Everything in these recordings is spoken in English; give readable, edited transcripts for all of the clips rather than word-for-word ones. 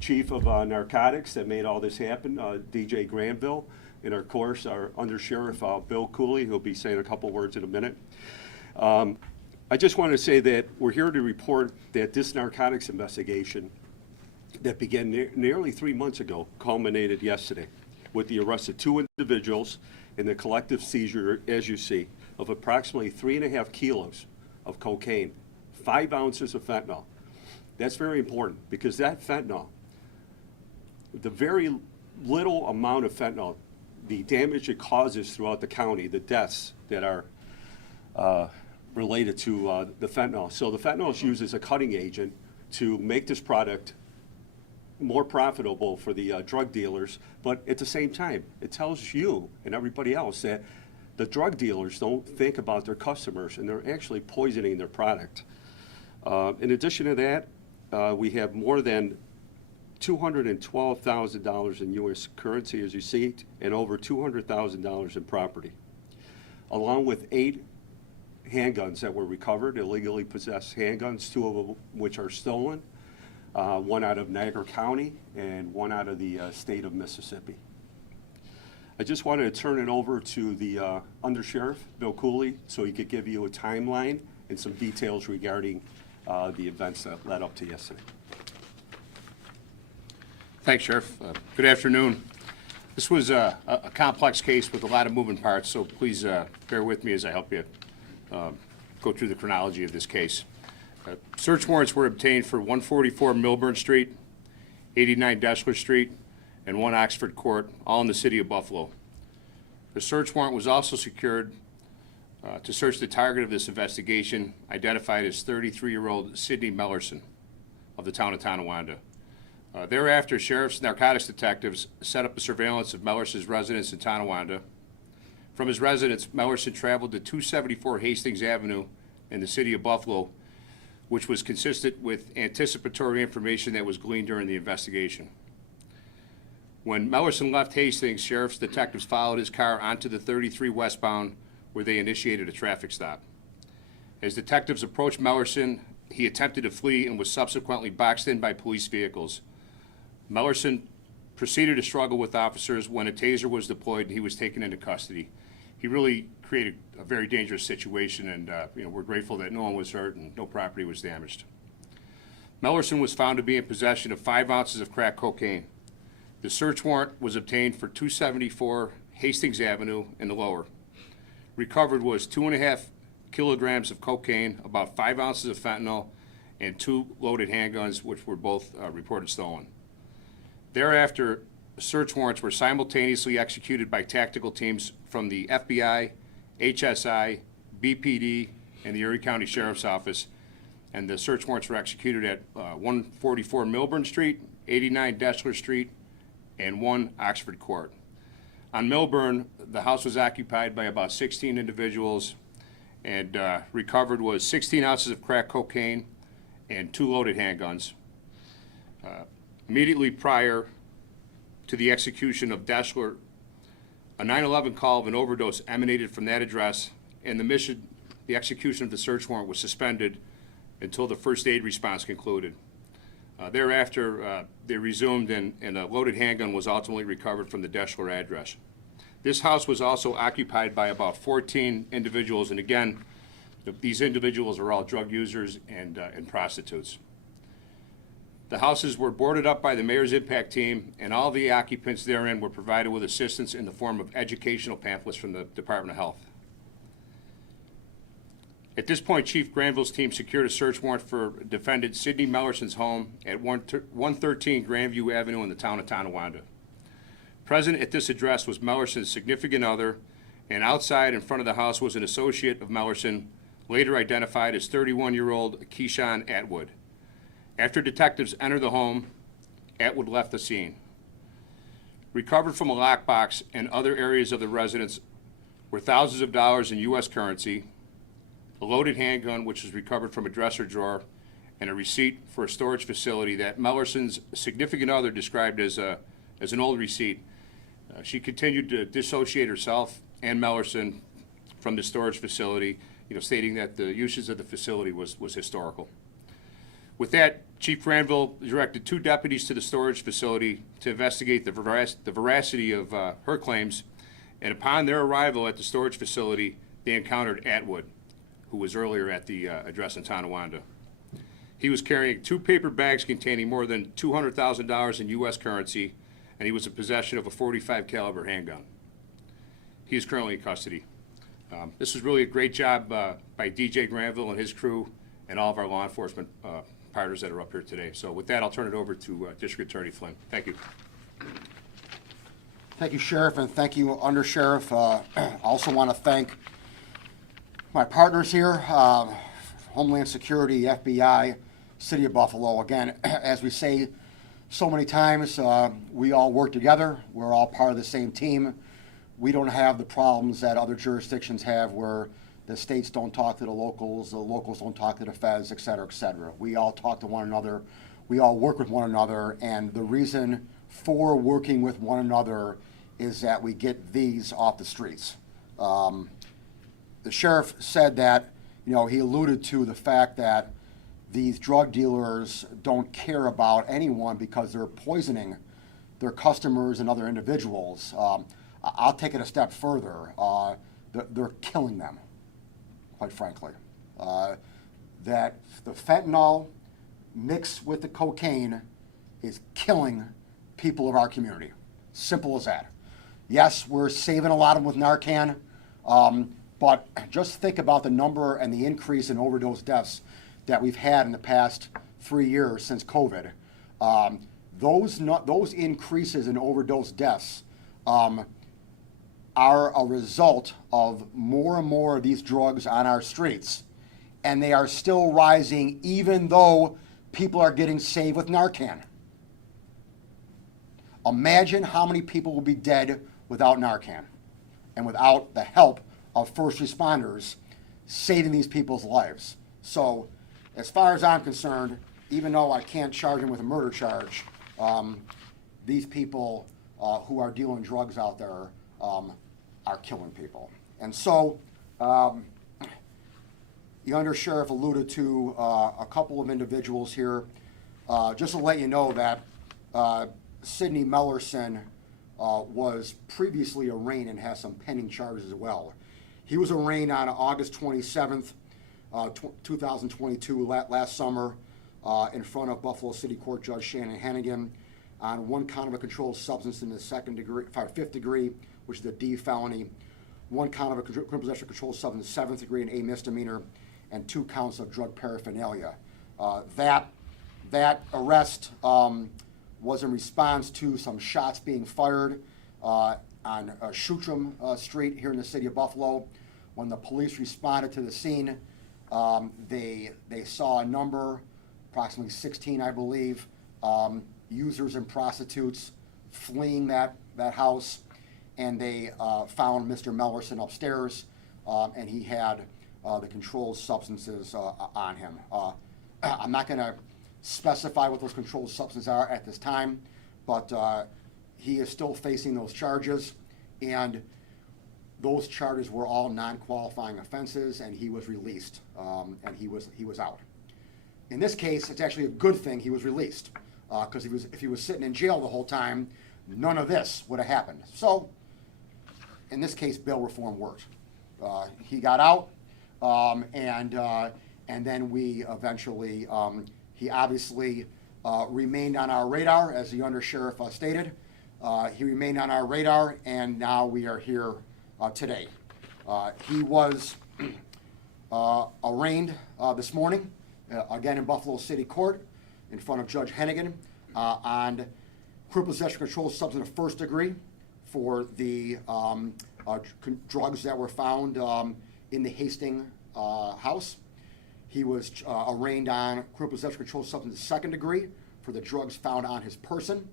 chief of narcotics that made all this happen, DJ Granville, and of course our Undersheriff Bill Cooley, who'll be saying a couple words in a minute. I just want to say that we're here to report that this narcotics investigation that began nearly 3 months ago culminated yesterday with the arrest of 2 individuals and the collective seizure, as you see, of approximately 3.5 kilos of cocaine, 5 ounces of fentanyl. That's very important because that fentanyl, the very little amount of fentanyl, the damage it causes throughout the county, the deaths that are related to the fentanyl. So the fentanyl is used as a cutting agent to make this product more profitable for the drug dealers, but at the same time, it tells you and everybody else that the drug dealers don't think about their customers and they're actually poisoning their product. In addition to that, we have more than $212,000 in U.S. currency, as you see, and over $200,000 in property, along with 8 handguns that were recovered, illegally possessed handguns, 2 of them which are stolen, 1 out of Niagara County and 1 out of the state of Mississippi. I just wanted to turn it over to the Undersheriff, Bill Cooley, so he could give you a timeline and some details regarding the events that led up to yesterday. Thanks, Sheriff. Good afternoon. This was a complex case with a lot of moving parts, so please bear with me as I help you go through the chronology of this case. Search warrants were obtained for 144 Milburn Street, 89 Deshler Street, and 1 Oxford Court, all in the city of Buffalo. The search warrant was also secured to search the target of this investigation, identified as 33-year-old Sidney Mellerson of the town of Tonawanda. Thereafter, Sheriff's narcotics detectives set up a surveillance of Mellerson's residence in Tonawanda. From his residence, Mellerson traveled to 274 Hastings Avenue in the city of Buffalo, which was consistent with anticipatory information that was gleaned during the investigation. When Mellerson left Hastings, Sheriff's detectives followed his car onto the 33 westbound, where they initiated a traffic stop. As detectives approached Mellerson, he attempted to flee and was subsequently boxed in by police vehicles. Mellerson proceeded to struggle with officers when a taser was deployed and he was taken into custody. He really created a very dangerous situation, and we're grateful that no one was hurt and no property was damaged. Mellerson was found to be in possession of 5 ounces of crack cocaine. The search warrant was obtained for 274 Hastings Avenue in the lower. Recovered was 2.5 kilograms of cocaine, about 5 ounces of fentanyl, and 2 loaded handguns, which were both reported stolen. Thereafter, search warrants were simultaneously executed by tactical teams from the FBI, HSI, BPD, and the Erie County Sheriff's Office, and the search warrants were executed at 144 Milburn Street, 89 Deshler Street, and 1 Oxford Court. On Milburn, the house was occupied by about 16 individuals, and recovered was 16 ounces of crack cocaine and 2 loaded handguns. Immediately prior to the execution of Deshler, a 911 call of an overdose emanated from that address, and the execution of the search warrant was suspended until the first aid response concluded. Thereafter, they resumed, and a loaded handgun was ultimately recovered from the Deshler address. This house was also occupied by about 14 individuals, and again, these individuals are all drug users and prostitutes. The houses were boarded up by the Mayor's Impact Team, and all the occupants therein were provided with assistance in the form of educational pamphlets from the Department of Health. At this point, Chief Granville's team secured a search warrant for defendant Sidney Mellerson's home at 113 Grandview Avenue in the town of Tonawanda. Present at this address was Mellerson's significant other, and outside in front of the house was an associate of Mellerson, later identified as 31-year-old Keyshawn Atwood. After detectives entered the home, Atwood left the scene. Recovered from a lockbox and other areas of the residence were thousands of dollars in U.S. currency, a loaded handgun which was recovered from a dresser drawer, and a receipt for a storage facility that Mellerson's significant other described as an old receipt. She continued to dissociate herself and Mellerson from the storage facility, stating that the usage of the facility was historical. With that, Chief Granville directed 2 deputies to the storage facility to investigate the veracity of her claims, and upon their arrival at the storage facility, they encountered Atwood, who was earlier at the address in Tonawanda. He was carrying 2 paper bags containing more than $200,000 in U.S. currency, and he was in possession of a .45 caliber handgun. He is currently in custody. This was really a great job by DJ Granville and his crew and all of our law enforcement partners that are up here today. So with that, I'll turn it over to District Attorney Flynn. Thank you. Thank you, Sheriff, and thank you, Undersheriff. I also want to thank my partners here, Homeland Security, FBI, City of Buffalo. Again, as we say so many times, we all work together. We're all part of the same team. We don't have the problems that other jurisdictions have where the states don't talk to the locals don't talk to the feds, et cetera, et cetera. We all talk to one another. We all work with one another, and the reason for working with one another is that we get these off the streets. The sheriff said that, he alluded to the fact that these drug dealers don't care about anyone because they're poisoning their customers and other individuals. I'll take it a step further. They're killing them, quite frankly. That the fentanyl mixed with the cocaine is killing people of our community. Simple as that. Yes, we're saving a lot of them with Narcan, but just think about the number and the increase in overdose deaths that we've had in the past 3 years since COVID. Those increases in overdose deaths are a result of more and more of these drugs on our streets, and they are still rising even though people are getting saved with Narcan. Imagine how many people will be dead without Narcan and without the help of first responders saving these people's lives. So, as far as I'm concerned, even though I can't charge them with a murder charge, these people who are dealing drugs out there are killing people. And so, the Undersheriff alluded to a couple of individuals here. Just to let you know that Sidney Mellerson was previously arraigned and has some pending charges as well. He was arraigned on August 27th, 2022, last summer, in front of Buffalo City Court Judge Shannon Hennigan on 1 count of a controlled substance in the fifth degree, which is a D felony, 1 count of a criminal possession of controlled substance, 7th degree, and A misdemeanor, and 2 counts of drug paraphernalia. That arrest was in response to some shots being fired on Shootram Street here in the city of Buffalo. When the police responded to the scene, they saw a number, approximately 16, I believe, users and prostitutes fleeing that house, and they found Mr. Mellerson upstairs, and he had the controlled substances on him. I'm not going to specify what those controlled substances are at this time, but he is still facing those charges, and those charges were all non-qualifying offenses, and he was released, and he was out. In this case, it's actually a good thing he was released, because if he was sitting in jail the whole time, none of this would have happened. So, in this case, bail reform worked. He got out, and then we eventually, he obviously remained on our radar, as the Undersheriff stated. He remained on our radar, and now we are here today. He was arraigned this morning, again in Buffalo City Court, in front of Judge Hennigan, on criminal possession of controlled substance of 1st degree for the drugs that were found in the Hastings house. He was arraigned on criminal possession of controlled substance of 2nd degree for the drugs found on his person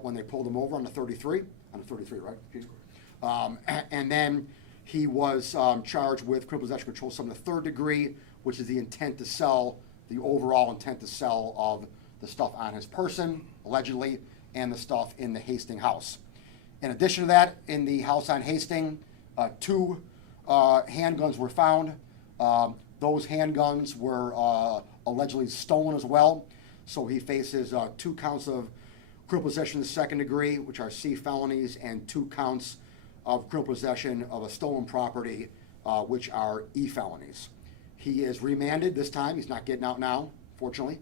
when they pulled him over on the 33. On the 33, right? And then he was charged with criminal possession of controlled substance of 3rd degree, which is the intent to sell, the overall intent to sell of the stuff on his person, allegedly, and the stuff in the Hastings house. In addition to that, in the house on Hastings, 2 handguns were found. Those handguns were allegedly stolen as well. So he faces 2 counts of criminal possession in the second degree, which are C felonies, and 2 counts of criminal possession of a stolen property, which are E felonies. He is remanded this time. He's not getting out now, fortunately.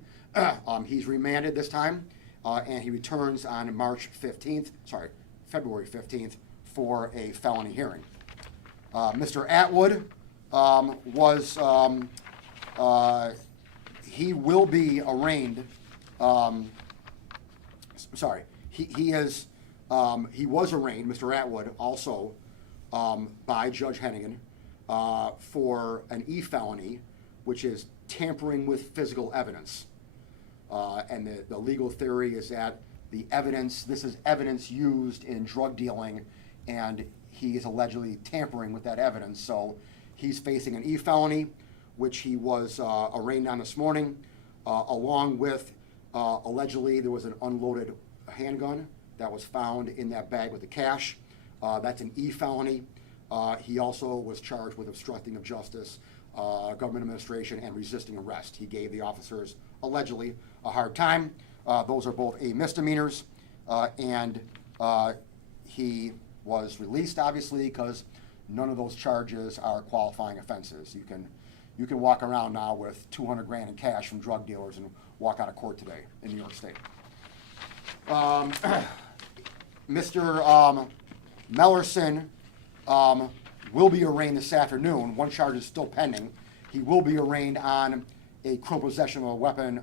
He's remanded this time, and he returns on February 15th for a felony hearing. Mr. Atwood he will be arraigned. He was arraigned, Mr. Atwood, also by Judge Hennigan for an E felony, which is tampering with physical evidence. And the legal theory is that this is evidence used in drug dealing, and he is allegedly tampering with that evidence. So he's facing an E felony, which he was arraigned on this morning, along with allegedly there was an unloaded handgun that was found in that bag with the cash. That's an E felony. He also was charged with obstructing of justice, government administration, and resisting arrest. He gave the officers allegedly a hard time. Those are both A misdemeanors, and he was released, obviously, because none of those charges are qualifying offenses. You can walk around now with 200 grand in cash from drug dealers and walk out of court today in New York State. Mr. Mellerson will be arraigned this afternoon. One charge is still pending. He will be arraigned on a criminal possession of a weapon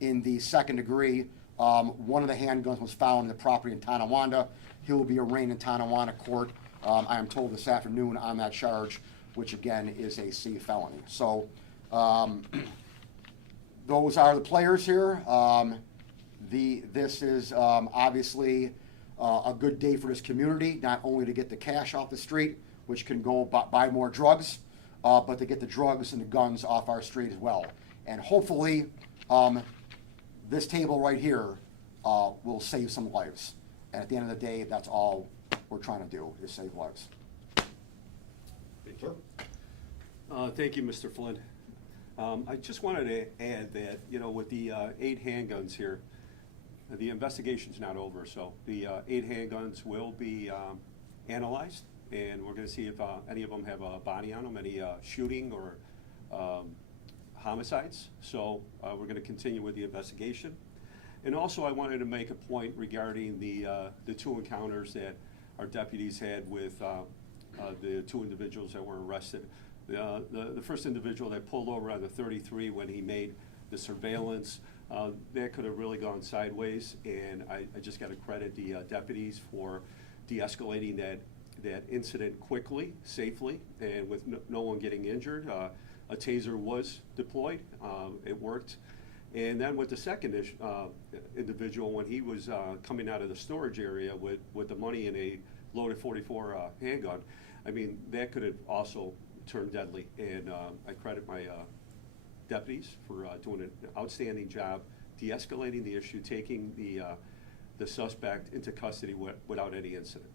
in the second degree. One of the handguns was found in the property in Tonawanda. He will be arraigned in Tonawanda court, I am told, this afternoon on that charge, which again is a C felony. So those are the players here. This is obviously a good day for this community, not only to get the cash off the street, which can go buy more drugs, but to get the drugs and the guns off our street as well. And hopefully, this table right here will save some lives. And at the end of the day, that's all we're trying to do, is save lives. Thank you. Thank you, Mr. Flynn. I just wanted to add that, with the 8 handguns here, the investigation's not over, so the 8 handguns will be analyzed, and we're gonna see if any of them have a body on them, any shooting or homicides. So we're gonna continue with the investigation. And also, I wanted to make a point regarding the 2 encounters that our deputies had with the 2 individuals that were arrested. The first individual that pulled over on the 33 when he made the surveillance, that could have really gone sideways, and I just got to credit the deputies for de-escalating that incident quickly, safely, and with no one getting injured. A taser was deployed. It worked. And then with the second individual, when he was coming out of the storage area with the money in a loaded .44 handgun, I mean, that could have also turned deadly. And I credit my deputies for doing an outstanding job de-escalating the issue, taking the suspect into custody without any incident.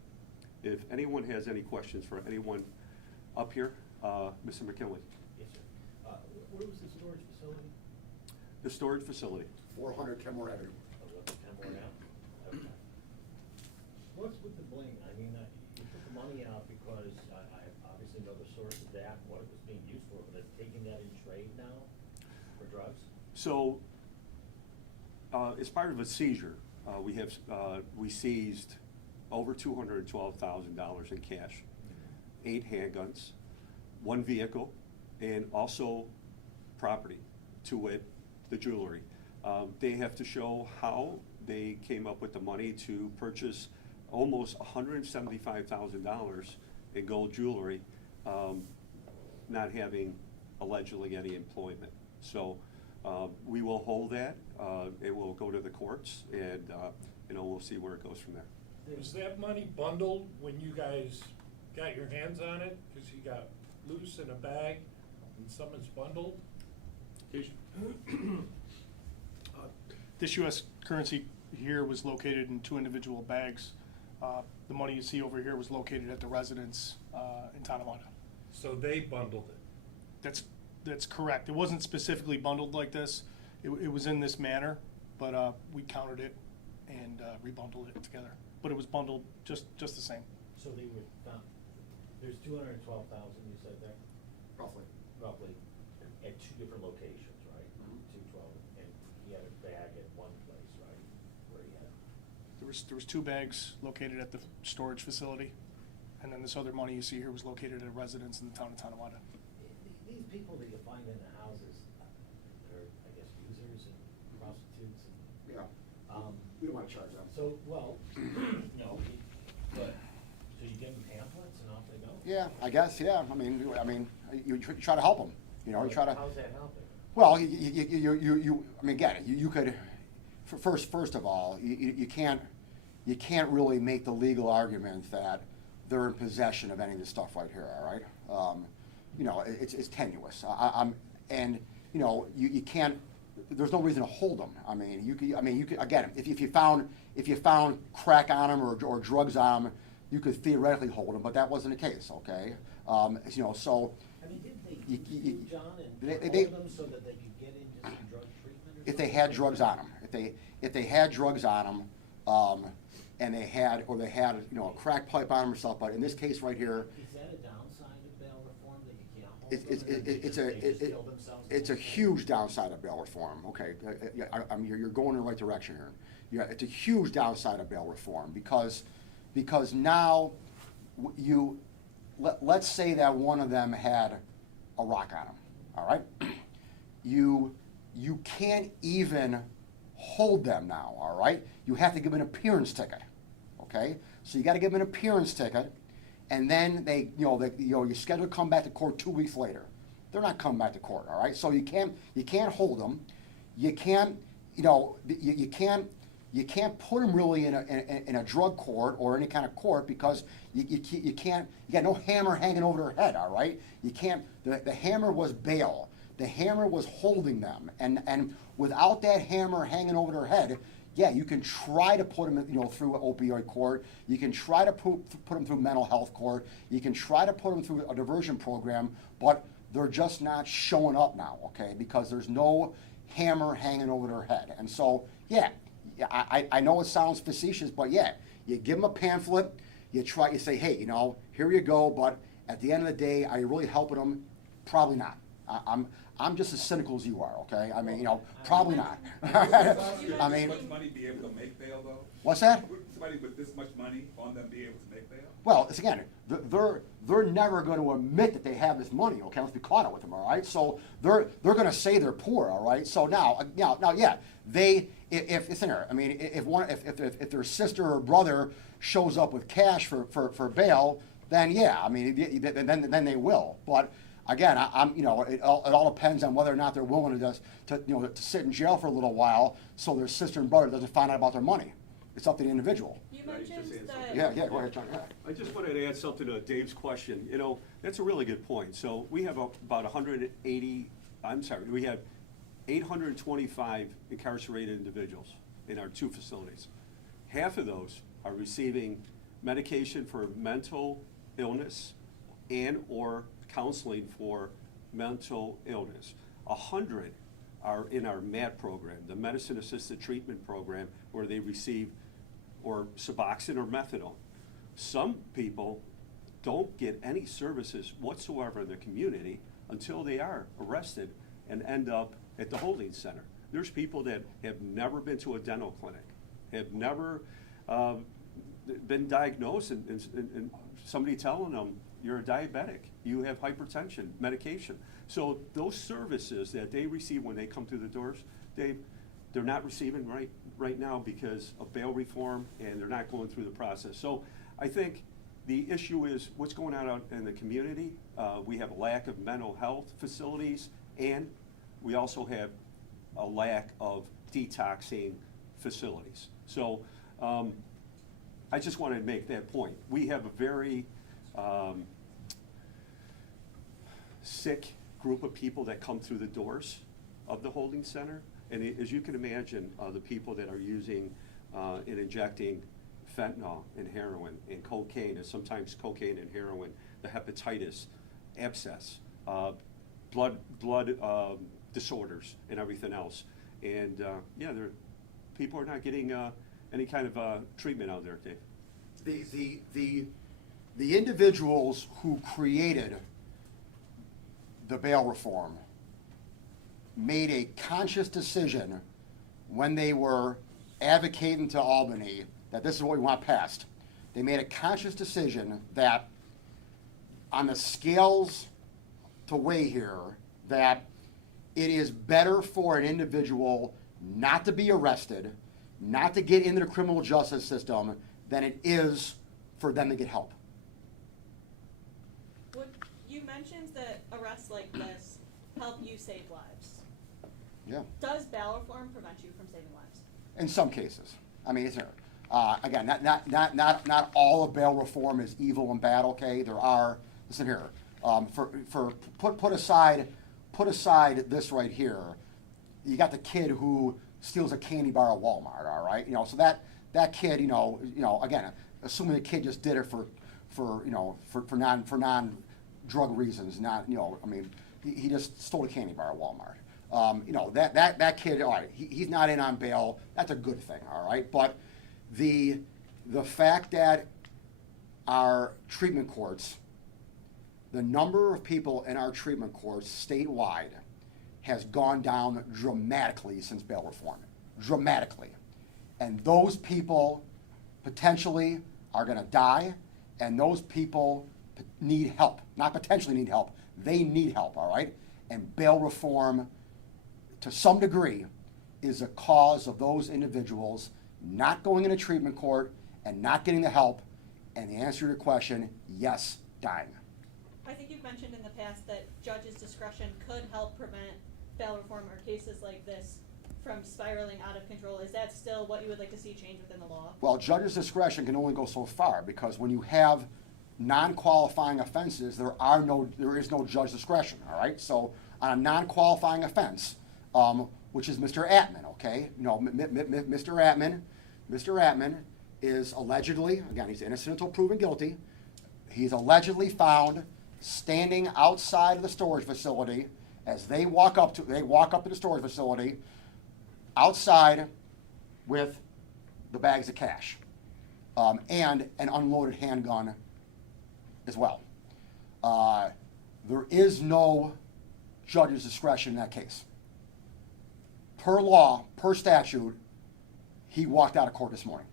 If anyone has any questions for anyone up here, Mr. McKinley. Yes, sir. Where was the storage facility? The storage facility. 400 Kenmore Avenue. Oh, what's Kenmore now? Okay. What's with the bling? I mean, you took the money out because I obviously know the source of that, what it was being used for, but it's taking that in trade now for drugs? So, as part of a seizure, we seized over $212,000 in cash, 8 handguns, 1 vehicle, and also property, to wit, the jewelry. They have to show how they came up with the money to purchase almost $175,000 in gold jewelry, not having allegedly any employment. So we will hold that. It will go to the courts, and we'll see where it goes from there. Was that money bundled when you guys got your hands on it? Because you got loose in a bag and some is bundled? This U.S. currency here was located in 2 individual bags. The money you see over here was located at the residence in Tonawanda. So they bundled it? That's that's correct. It wasn't specifically bundled like this. It was in this manner, but we counted it and rebundled it together. But it was bundled just the same. So they were found, there's 212,000 you said there, Roughly. roughly, at two different locations, right? 212, and he had a bag at one place, right, where he had. There was 2 bags located at the storage facility, and then this other money you see here was located at a residence in the town of Tonawanda. These people that you find in the houses, they're, I guess, users and prostitutes and. Yeah. We don't want to charge them. So, well, no, but, so you give them pamphlets and off they go? Yeah, I guess, yeah. I mean, you try to help them, you know, you try to. How's that helping? Well, I mean, again, you could, first of all, you can't really make the legal argument that they're in possession of any of this stuff right here, all right? You know, it's tenuous. And, you know, you can't, there's no reason to hold them. I mean, you could, again, if you found crack on them or drugs on them, you could theoretically hold them, but that wasn't the case, okay? You know, so. I mean, didn't they You- use you- you, John, and they- hold them so that they could get into some drug treatment or If they something? had drugs on them, if they had drugs on them, and they had, you know, a crack pipe on them or something, but in this case right here, Is that a downside of bail reform, that you can't hold it's, them? and they just kill themselves? it's a huge downside of bail reform, okay? I mean, you're going in the right direction here. Yeah, it's a huge downside of bail reform, because now, let's say that one of them had a rock on him, all right? You can't even hold them now, all right? You have to give an appearance ticket, okay? So you gotta give them an appearance ticket, and then you're scheduled to come back to court 2 weeks later. They're not coming back to court, all right? So you can't hold them. You can't put them really in a drug court or any kind of court, because you got no hammer hanging over their head, all right? You can't, the hammer was bail. The hammer was holding them, and without that hammer hanging over their head, yeah, you can try to put them, you know, through opioid court. You can try to put them through mental health court. You can try to put them through a diversion program, but they're just not showing up now, okay? Because there's no hammer hanging over their head. And so, yeah, I know it sounds facetious, but yeah, you give them a pamphlet, you say, hey, you know, here you go, but at the end of the day, are you really helping them? Probably not. I'm just as cynical as you are, okay? I mean, you know, probably not. I mean, Would somebody be able to make bail, though? what's that? Would somebody with this much money on them be able to make bail? Well, it's again, they're never going to admit that they have this money, okay? Let's be caught up with them, all right? So they're going to say they're poor, all right? So now, yeah, if it's in there. I mean, if their sister or brother shows up with cash for bail, then yeah, I mean, then they will. But again, you know, it all depends on whether or not they're willing to sit in jail for a little while, so their sister and brother doesn't find out about their money. It's up to the individual. You Right, mentioned just answer. that. Yeah, go ahead, John. Yeah. I just wanted to add something to Dave's question. You know, that's a really good point. So we have about 825 incarcerated individuals in our 2 facilities. Half of those are receiving medication for mental illness and or counseling for mental illness. 100 are in our MAT program, the Medicine Assisted Treatment Program, where they receive or Suboxone or methadone. Some people don't get any services whatsoever in the community until they are arrested and end up at the holding center. There's people that have never been to a dental clinic, have never been diagnosed, and somebody telling them, you're a diabetic, you have hypertension, medication. So those services that they receive when they come through the doors, they're not receiving right now because of bail reform, and they're not going through the process. So I think the issue is what's going on out in the community. We have a lack of mental health facilities, and we also have a lack of detoxing facilities. So I just wanted to make that point. We have a very sick group of people that come through the doors of the holding center. And as you can imagine, the people that are using and injecting fentanyl and heroin and cocaine, and sometimes cocaine and heroin, the hepatitis, abscess, blood disorders and everything else. And, yeah, people are not getting any kind of treatment out there, Dave. The individuals who created the bail reform made a conscious decision when they were advocating to Albany that this is what we want passed. They made a conscious decision that on the scales to weigh here, that it is better for an individual not to be arrested, not to get into the criminal justice system, than it is for them to get help. You mentioned that arrests like this help you save lives. Yeah. Does bail reform prevent you from saving lives? In some cases. I mean, again, not all of bail reform is evil and bad, okay? There are, listen here, put aside this right here. You got the kid who steals a candy bar at Walmart, all right? You know, so that kid, you know, again, assuming the kid just did it for non-drug reasons, not, you know, I mean, he just stole a candy bar at Walmart. You know, that kid, all right, he's not in on bail, that's a good thing, all right? But the fact that our treatment courts, the number of people in our treatment courts statewide has gone down dramatically since bail reform, dramatically. And those people potentially are gonna die, and those people need help, not potentially need help, they need help, all right? And bail reform, to some degree, is a cause of those individuals not going into treatment court and not getting the help, and the answer to your question, yes, dying. I think you've mentioned in the past that judges' discretion could help prevent bail reform or cases like this from spiraling out of control. Is that still what you would like to see change within the law? Well, judges' discretion can only go so far, because when you have non-qualifying offenses, there is no judge discretion, all right? So on a non-qualifying offense, which is Mr. Atman, okay? You know, Mr. Atman is allegedly, again, he's innocent until proven guilty. He's allegedly found standing outside of the storage facility as they walk up to the storage facility, outside with the bags of cash, and an unloaded handgun as well. There is no judge's discretion in that case. Per law, per statute, he walked out of court this morning.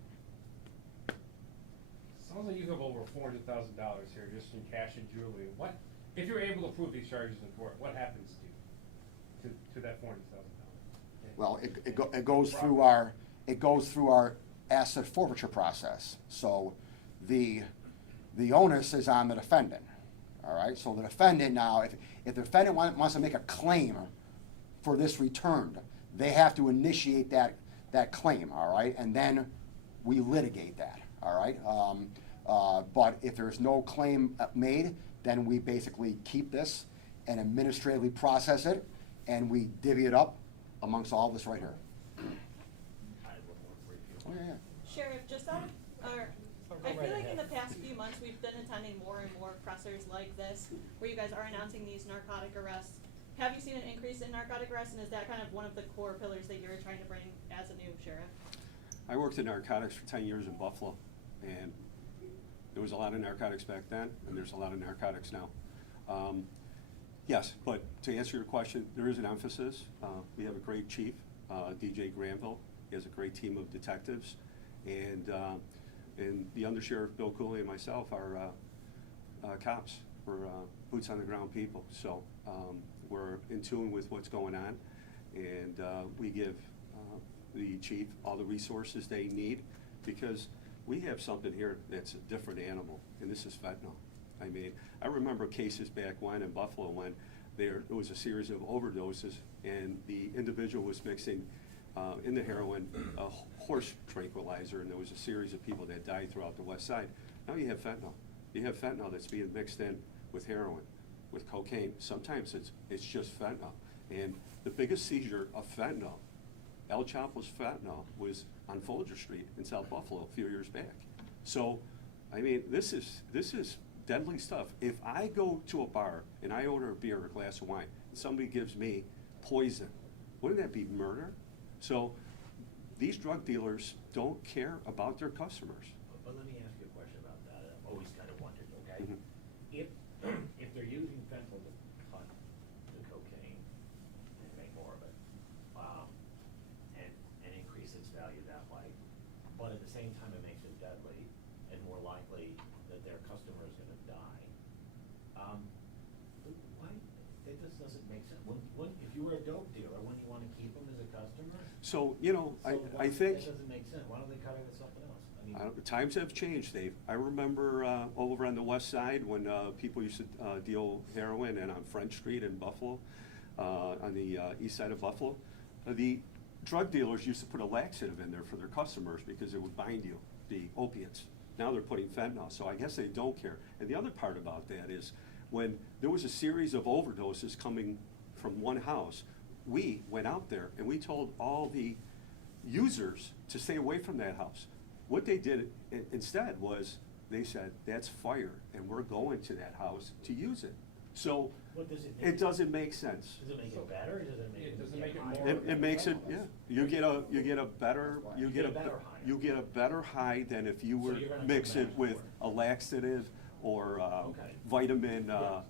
Sounds like you have over $400,000 here just in cash and jewelry. What, if you're able to prove these charges in court, what happens to you, to that $400,000? Well, it goes through our asset forfeiture process. So the onus is on the defendant. All right. So the defendant now, if the defendant wants to make a claim for this returned, they have to initiate that claim. All right, and then we litigate that. All right. But if there's no claim made, then we basically keep this and administratively process it, and we divvy it up amongst all of us right here. Oh, yeah. Sheriff, just on, I feel like in the past few months, we've been attending more and more pressers like this, where you guys are announcing these narcotic arrests. Have you seen an increase in narcotic arrests, and is that kind of one of the core pillars that you're trying to bring as a new sheriff? I worked in narcotics for 10 years in Buffalo, and there was a lot of narcotics back then, and there's a lot of narcotics now. Yes, but to answer your question, there is an emphasis. We have a great chief, DJ Granville. He has a great team of detectives, and the undersheriff, Bill Cooley, and myself are cops. We're boots on the ground people. So we're in tune with what's going on, and we give the chief all the resources they need, because we have something here that's a different animal, and this is fentanyl. I mean, I remember cases back when in Buffalo when there was a series of overdoses, and the individual was mixing in the heroin a horse tranquilizer, and there was a series of people that died throughout the West Side. Now you have fentanyl. You have fentanyl that's being mixed in with heroin, with cocaine. Sometimes it's just fentanyl. And the biggest seizure of fentanyl, El Chapo's fentanyl, was on Folger Street in South Buffalo a few years back. So, I mean, this is deadly stuff. If I go to a bar and I order a beer or a glass of wine, somebody gives me poison, wouldn't that be murder? So these drug dealers don't care about their customers. But let me ask you a question about that. I've always kind of wondered, okay? Mhm. If they're using fentanyl to cut the cocaine and make more of it, and increase its value that way, but at the same time it makes it deadly and more likely that their customer is gonna die, why, it just doesn't make sense. If you were a dope dealer, wouldn't you wanna keep them as a customer? So, you know, So I think. That doesn't make sense. Why don't they cut it with something else? I mean. Times have changed, Dave. I remember over on the west side when people used to deal heroin and on French Street in Buffalo, on the east side of Buffalo, the drug dealers used to put a laxative in there for their customers because it would bind you, the opiates. Now they're putting fentanyl, so I guess they don't care. And the other part about that is when there was a series of overdoses coming from one house, we went out there and we told all the users to stay away from that house. What they did instead was they said, that's fire, and we're going to that house to use it. So What does it it doesn't make sense. Does it make it better, or does it make it? It doesn't make it higher? more- It makes it, yeah, you get a better, You get a better high. you get a better high than if you So were you're gonna mix come it back with for a laxative or Okay.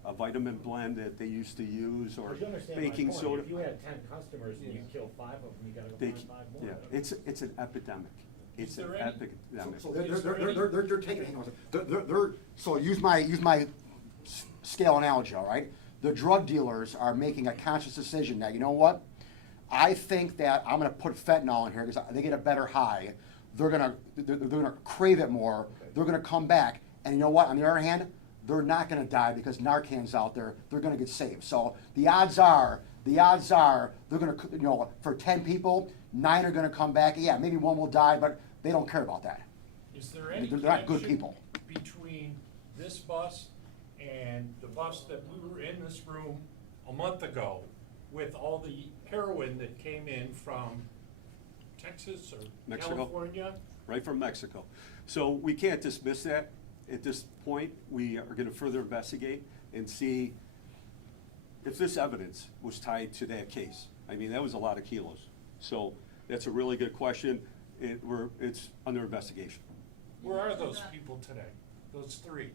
a vitamin blend that they used to use, or But you understand my baking point. soda. If you had 10 customers and you kill 5 of them, you gotta go They, find 5 more. yeah, it's an epidemic. It's an there any- epidemic. So they're taking, hang on, so use my scale analogy, all right? The drug dealers are making a conscious decision that, you know what? I think that I'm gonna put fentanyl in here because they get a better high. They're gonna crave it more. They're gonna come back. And you know what? On the other hand, they're not gonna die because Narcan's out there. They're gonna get saved. So the odds are they're gonna, you know, for 10 people, 9 are gonna come back. Yeah, maybe 1 will die, but they don't care about that. Is there any They're not good connection people. between this bus and the bus that we were in this room a month ago with all the heroin that came in from Texas or Mexico. California? Right from Mexico. So we can't dismiss that. At this point, we are gonna further investigate and see if this evidence was tied to that case. I mean, that was a lot of kilos. So that's a really good question. It's under investigation. Where are those people today? Those 3,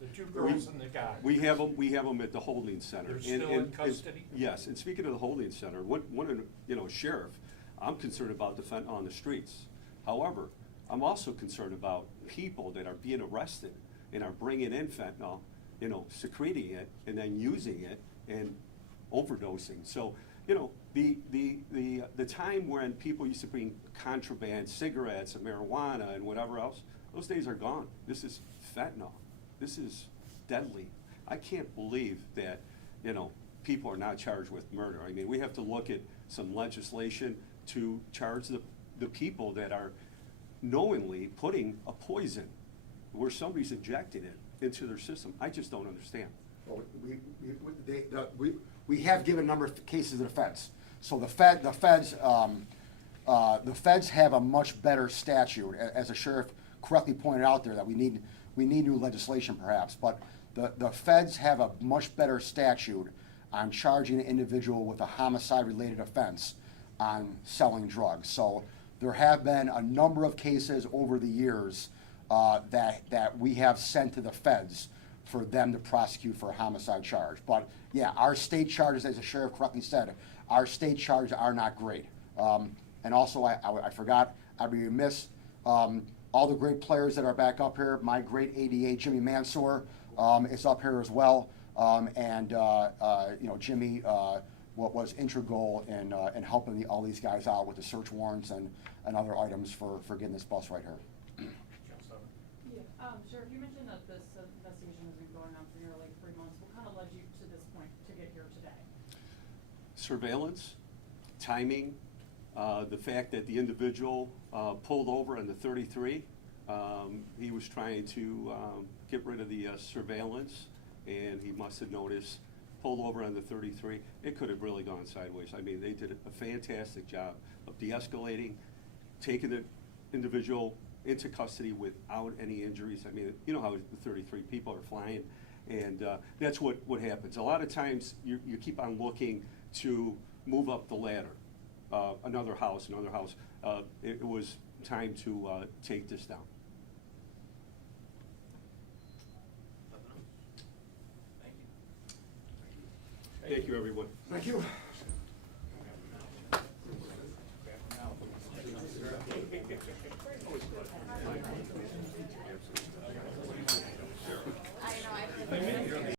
the 2 girls and the guy? We have them at the holding center. They're And- still in and- custody? Yes, and speaking of the holding center, sheriff, I'm concerned about the fentanyl on the streets. However, I'm also concerned about people that are being arrested and are bringing in fentanyl, secreting it and then using it and overdosing. So, the time when people used to bring contraband cigarettes and marijuana and whatever else, those days are gone. This is fentanyl. This is deadly. I can't believe that, people are not charged with murder. I mean, we have to look at some legislation to charge the people that are knowingly putting a poison where somebody's injecting it into their system. I just don't understand. Well, we have given a number of cases to the feds. So the feds have a much better statute, as the sheriff correctly pointed out there, that we need new legislation perhaps, but the feds have a much better statute on charging an individual with a homicide-related offense on selling drugs. So there have been a number of cases over the years that we have sent to the feds for them to prosecute for a homicide charge. But yeah, our state charges, as the sheriff correctly said, our state charges are not great. And also, I forgot, I'd be remiss, all the great players that are back up here, my great ADA, Jimmy Mansour, is up here as well. Jimmy was integral in helping all these guys out with the search warrants and other items for getting this bus right here. Yeah, Sheriff, you mentioned that this investigation has been going on for nearly 3 months. What kind of led you to this point to get here today? Surveillance, timing, the fact that the individual pulled over on the 33. He was trying to get rid of the surveillance, and he must have noticed, pulled over on the 33. It could have really gone sideways. I mean, they did a fantastic job of de-escalating, taking the individual into custody without any injuries. I mean, you know how the 33 people are flying, And that's what happens. A lot of times, you keep on looking to move up the ladder. Another house. It was time to take this down. Thank you, everyone. Thank you.